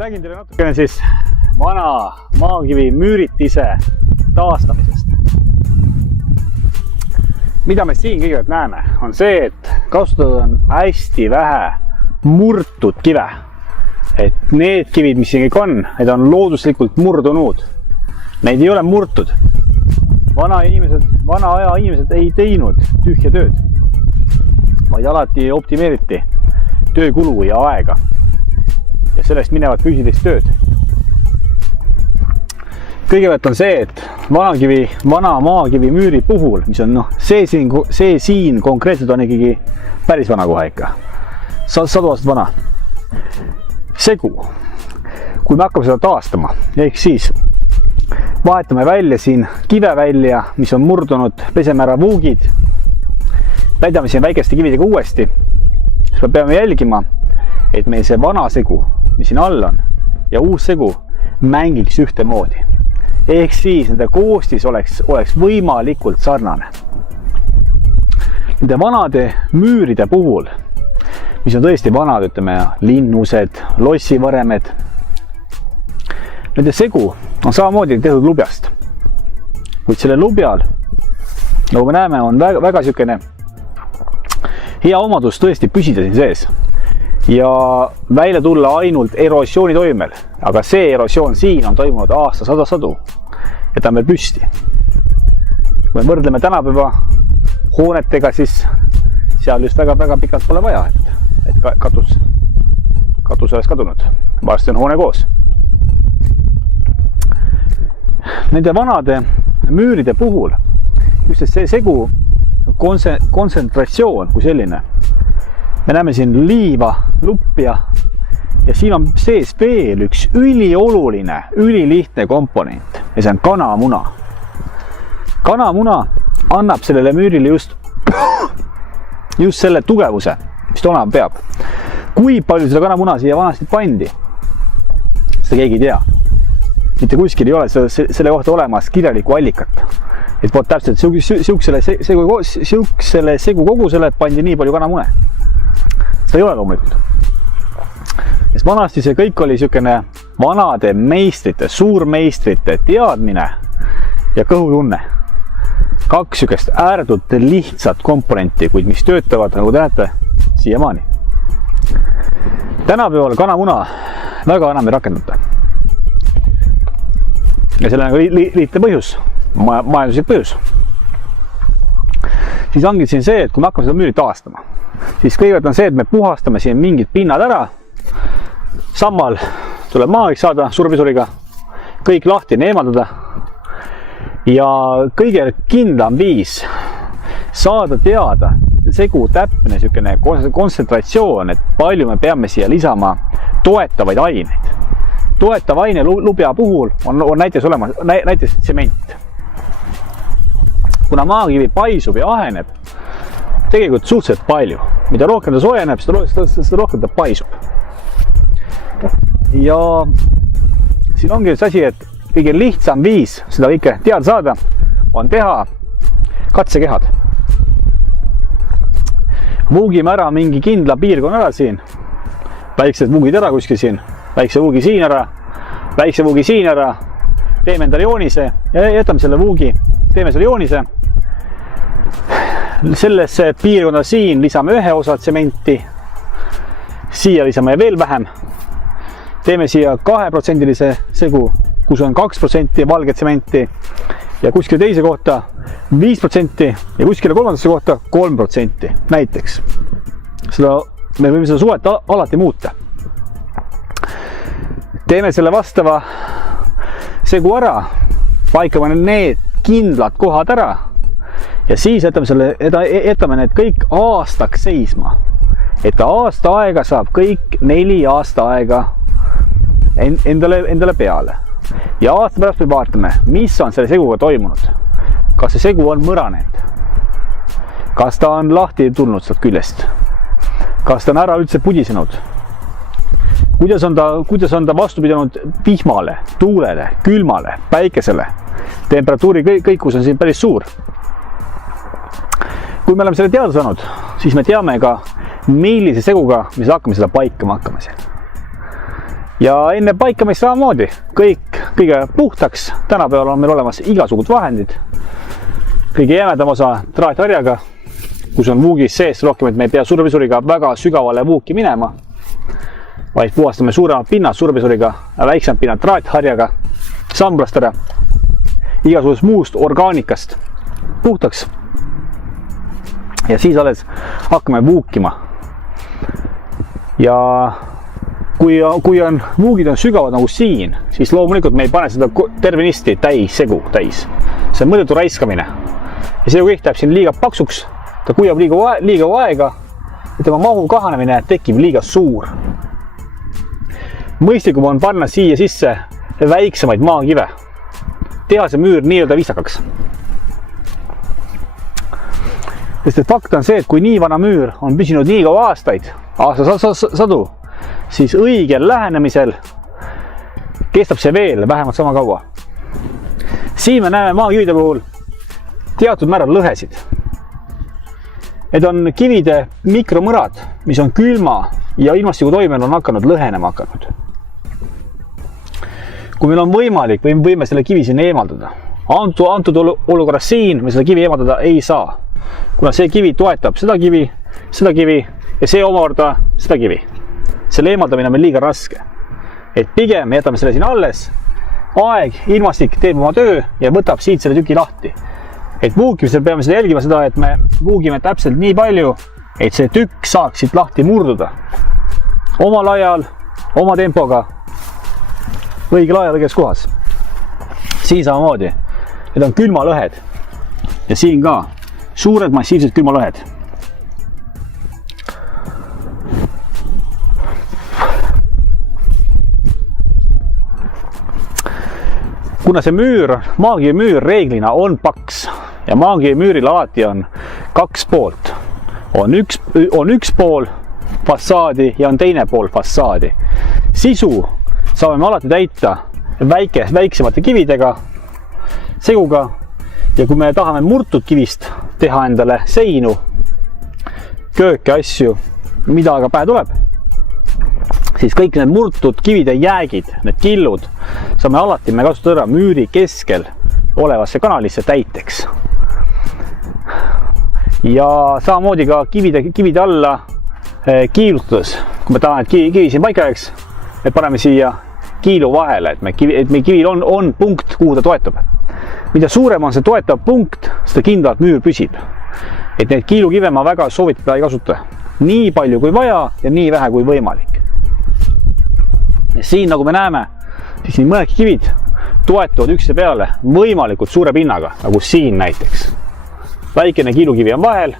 Räägin teile natukene siis vana maakivi müüritise taastamisest. Mida me siin kõigepealt näeme, on see, et kasutatud on hästi vähe murtud kive. Et need kivid, mis siin kõik on, need on looduslikult murdunud. Neid ei ole murtud. Vana aja inimesed ei teinud tühja tööd, vaid alati optimeeriti töökulu ja aega. Ja sellest minevad füüsilist tööd. Kõigepealt on see, et vana maakivi müüri puhul, mis on see siin konkreetselt on ikkagi päris vana kohe ikka. 100 aastat vana. Segu. Kui me hakkame seda taastama, ehk siis vahetame välja siin kive välja, mis on murdunud, peseme ära vuugid, täidame siin väikeste kividega uuesti, siis me peame jälgima, et meil see vana segu, mis siin all on, ja uus segu mängiks ühtemoodi. Ehk siis nende koostis oleks võimalikult sarnane. Nende vanade müüride puhul, mis on tõesti vanad, ütleme, linnused, lossivõremed, nende segu on samamoodi tehtud lubjast. Kuid selle lubjal, nagu me näeme, on väga sükene hea omadus tõesti püsida siin sees. Ja välja tulla ainult erosiooni toimel, aga see erosioon siin on toimunud sadu ja ta on veel püsti. Kui me võrdleme tänapäeva hoonetega, siis seal just väga pikalt pole vaja, et katus oleks kadunud. Varsti on hoone koos. Nende vanade müüride puhul just see segu kontsentratsioon kui selline. Me näeme siin liiva, luppia ja siin on sees veel üks ülioluline, ülilihtne komponent ja see on kanamuna. Kanamuna annab sellele müürile just selle tugevuse, mis ta olema peab. Kui palju seda kanamuna siia vanasti pandi, seda keegi ei tea. Mitte kuskil ei ole selle kohta olemas kirjalikku allikat. Et pood täpselt siuksele segu kogusele pandi nii palju kanamune. Seda ei ole loomulikult. Sest vanasti see kõik oli siukene vanade meistrite, suurmeistrite teadmine ja kõhutunne. Kaks siukest ääretult lihtsat komponenti, kuid mis töötavad, nagu te näete, siiamaani. Tänapäeval kanamuna väga enam ei rakendata. Ja selle on lihtne põhjus, majanduslik põhjus. Siis ongi siin see, et kui me hakkame seda müüri taastama, siis kõigepealt on see, et me puhastame siin mingid pinnad ära. Sammal tuleb maagiks saada survisuriga, kõik lahti eemaldada. Ja kõige kindlam viis saada teada segu täpne kontsentratsioon, et palju me peame siia lisama toetavaid aineid. Toetav aine lubja puhul on näiteks olemas näiteks tsement. Kuna maakivi paisub ja aheneb tegelikult suhteliselt palju. Mida rohkem ta soojeneb, seda rohkem ta paisub. Ja siin ongi see asi, et kõige lihtsam viis seda kõike teada saada on teha katsekehad. Vuugime ära mingi kindla piirkonna ära siin. Väiksed vuugid ära kuskil siin. Väikse vuugi siin ära. Väikse vuugi siin ära. Teeme endale joonise ja jätame selle vuugi. Teeme selle joonise. Sellesse piirkonda siin lisame ühe osa tsementi. Siia lisame veel vähem. Teeme siia 2% segu, kus on 2% valget tsementi ja kuskile teise kohta 5% ja kuskile kolmandasse kohta 3% näiteks. Me võime seda suhet alati muuta. Teeme selle vastava segu ära, paikame need kindlad kohad ära ja siis jätame need kõik aastaks seisma. Et aasta aega saab kõik 4 aasta aega endale peale. ja aasta pärast me vaatame, mis on selle seguga toimunud. Kas see segu on mõranenud? Kas ta on lahti tulnud sealt küljest? Kas ta on ära üldse pudisenud? Kuidas on ta vastu pidanud vihmale, tuulele, külmale, päikesele? Temperatuuri kõikus on siin päris suur. Kui me oleme selle teada saanud, siis me teame ka, millise seguga me hakkame seda paikama hakkama siin. Ja enne paikamist samamoodi kõige puhtaks. Tänapäeval on meil olemas igasugud vahendid. Kõige jämedam osa traatharjaga, kus on vuugis sees rohkem, et me ei pea survepisuriga väga sügavale vuuki minema, vaid puhastame suuremad pinnad survepisuriga, väiksem pinnad traatharjaga, samblastele, igasugust muust orgaanikast puhtaks. Ja siis alles hakkame vuukima. Ja kui on vuugid on sügavad nagu siin, siis loomulikult me ei pane seda tervenisti segu täis. See on mõõdetu raiskamine. Ja see kõik läheb siin liiga paksuks, ta kuivab liiga aega ja tema mahu kahanemine tekib liiga suur. Mõistlikum on panna siia sisse väiksemaid maakive. Teha see müür nii-öelda viisakaks. Sest fakt on see, et kui nii vana müür on püsinud nii kaua aastaid, aastasadu, siis õigel lähenemisel kestab see veel vähemalt sama kaua. Siin me näeme maakivide puhul teatud määral lõhesid. Need on kivide mikromõrad, mis on külma ja ilmastiku toimel on hakanud lõhenema hakanud. Kui meil on võimalik, võime selle kivi siin eemaldada. Antud olukorras siin me seda kivi eemaldada ei saa, kuna see kivi toetab seda kivi ja see omakorda seda kivi. Selle eemaldamine on meil liiga raske. Et pigem jätame selle siin alles, aeg, ilmastik teeb oma töö ja võtab siit selle tüki lahti. Et vuukimisel peame seda jälgima seda, et me vuugime täpselt nii palju, et see tükk saaks siit lahti murduda. Omal ajal, oma tempoga, õigel ajal õiges kohas. Siin samamoodi. Need on külmalõhed. Ja siin ka suured massiivsed külmalõhed. Kuna see müür, maakivimüür reeglina on paks ja maakivimüüril alati on kaks poolt. On üks pool fassaadi ja on teine pool fassaadi. Sisu saame me alati täita väiksemate kividega, seguga ja kui me tahame murtud kivist teha endale seinu, kööke, asju, mida aga pähe tuleb, siis kõik need murtud kivide jäägid, need killud, saame alati me kasutada müüri keskel olevasse kanalisse täiteks. Ja samamoodi ka kivide alla kiilutades, kui me tahame, et kivi siin paika jääks, me paneme siia kiilu vahele, et meie kivil on punkt, kuhu ta toetab. Mida suurem on see toetav punkt, seda kindlalt müür püsib. Et need kiilukive ma väga soovitada ei kasuta. Nii palju kui vaja ja nii vähe kui võimalik. Ja siin, nagu me näeme, siis nii mõnedki kivid toetuvad üksteise peale võimalikult suure pinnaga, nagu siin näiteks. Väikene kiilukivi on vahel,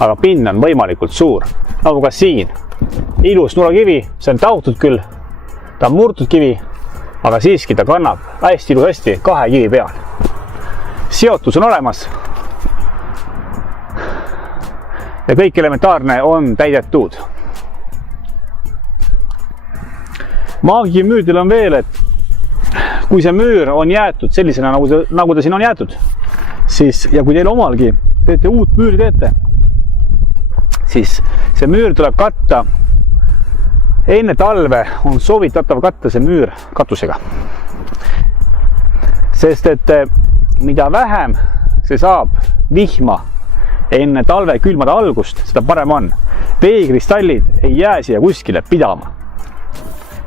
aga pinn on võimalikult suur. Nagu ka siin. Ilus nurakivi, see on tahutud küll, ta on murtud kivi, aga siiski ta kannab hästi ilusasti kahe kivi peal. Seotus on olemas ja kõik elementaarne on täidetud. Maakivimüürdil on veel, et kui see müür on jäetud sellisena, nagu ta siin on jäetud, siis, ja kui teil omalgi teete uut müüri teete, siis see müür tuleb katta. Enne talve on soovitatav katta see müür katusega. Sest et mida vähem see saab vihma enne talve külmade algust, seda parem on. Veekristallid ei jää siia kuskile pidama.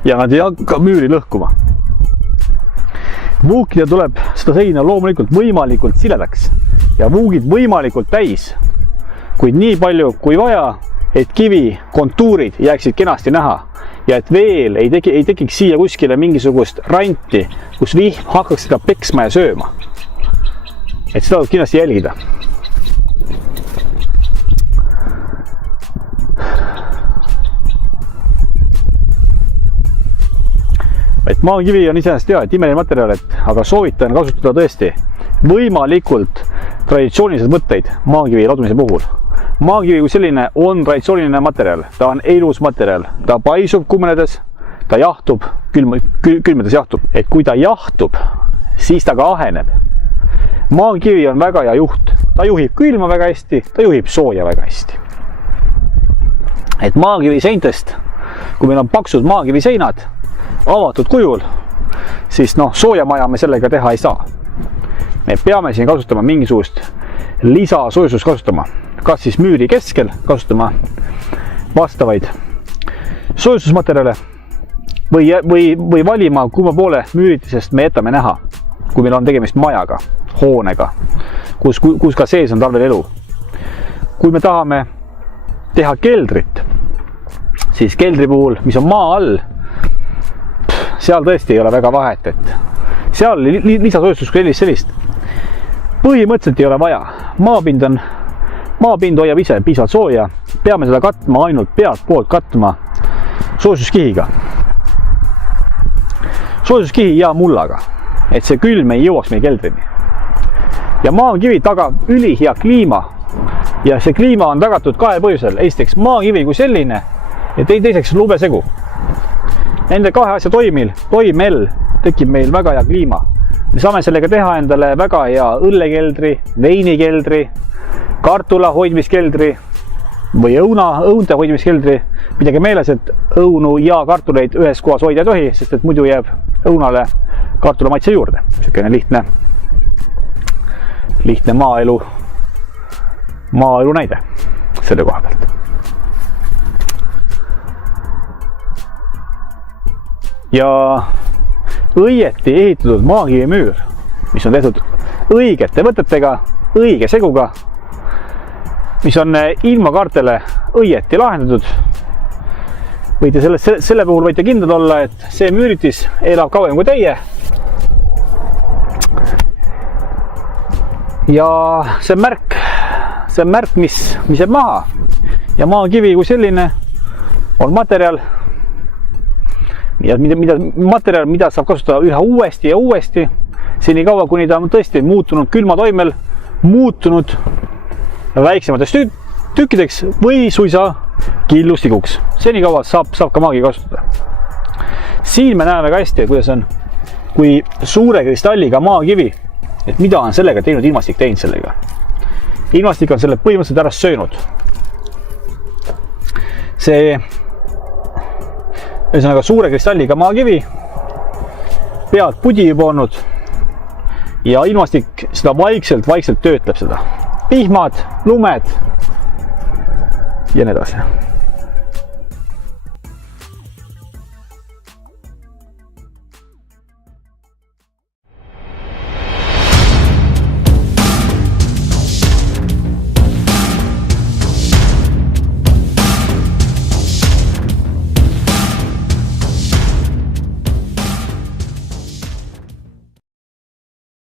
Ja nad ei hakka müüri lõhkuma. Vuukida tuleb seda seina loomulikult võimalikult siledaks ja vuugid võimalikult täis, kuid nii palju kui vaja, et kivi kontuurid jääksid kenasti näha ja et veel ei tekiks siia kuskile mingisugust ranti, kus vihm hakkaks seda peksma ja sööma. Et seda tuleb kindlasti jälgida. et maakivi on iseenesest hea, et imeline materjal, aga soovitan kasutada tõesti võimalikult traditsioonilised mõtteid maakivi ladumise puhul. Maakivi kui selline on traditsiooniline materjal, ta on ilus materjal, ta paisub kuumenedes, ta jahtub, külmedes jahtub, et kui ta jahtub, siis ta ka aheneb. Maakivi on väga hea juht, ta juhib külma väga hästi, ta juhib sooja väga hästi. Et maakivi seintest, kui meil on paksud maakivi seinad, avatud kujul, siis soojamaja me sellega teha ei saa. Me peame siin kasutama mingisugust lisasoojustust kasutama, kas siis müüri keskel kasutama vastavaid soojustusmaterjale või valima, kumma poole müüritisest me jätame näha, kui meil on tegemist majaga, hoonega, kus ka sees on talvel elu. Kui me tahame teha keldrit, siis keldri puhul, mis on maa all, seal tõesti ei ole väga vahet, et seal lisasoojustus kui sellist põhimõtteliselt ei ole vaja. Maapind hoiab ise piisavalt sooja, peame seda katma ainult pealt poolt katma soojustuskihiga. Soojustuskihi ja mullaga, et see külm ei jõuaks meie keldrini. Ja maakivi tagab ülihea kliima ja see kliima on tagatud kahel põhjusel. Esiteks maakivi kui selline ja teiseks lubesegu. Nende kahe asja toimel tekib meil väga hea kliima. Me saame sellega teha endale väga hea õllekeldri, veinikeldri, kartula hoidmiskeldri või õunte hoidmiskeldri. Pidage meeles, et õunu ja kartuleid ühes kohas hoida ei tohi, sest et muidu jääb õunale kartula maitse juurde. Selline lihtne maaelu näide selle koha pealt. Ja õieti ehitatud maakivimüür, mis on tehtud õigete võtetega, õige seguga, mis on ilma kaartele õieti lahendatud. Võite selle puhul võite kindlad olla, et see müüritis elab kauem kui teie. Ja see märk, mis jääb maha. Ja maakivi kui selline on materjal, mida saab kasutada üha uuesti ja uuesti, senikaua, kuni ta on tõesti muutunud külmatoimel, muutunud väiksemateks tükkideks või suisa killustikuks. Senikaua saab ka maakivi kasutada. Siin me näeme ka hästi, kuidas on, kui suure kristalliga maakivi, et mida on sellega teinud ilmastik sellega. Ilmastik on selle põhimõtteliselt ära söönud. See ühesõnaga suure kristalliga maakivi, pealt pudi juba olnud ja ilmastik seda vaikselt töötleb seda. Vihmad, lumed ja nii edasi.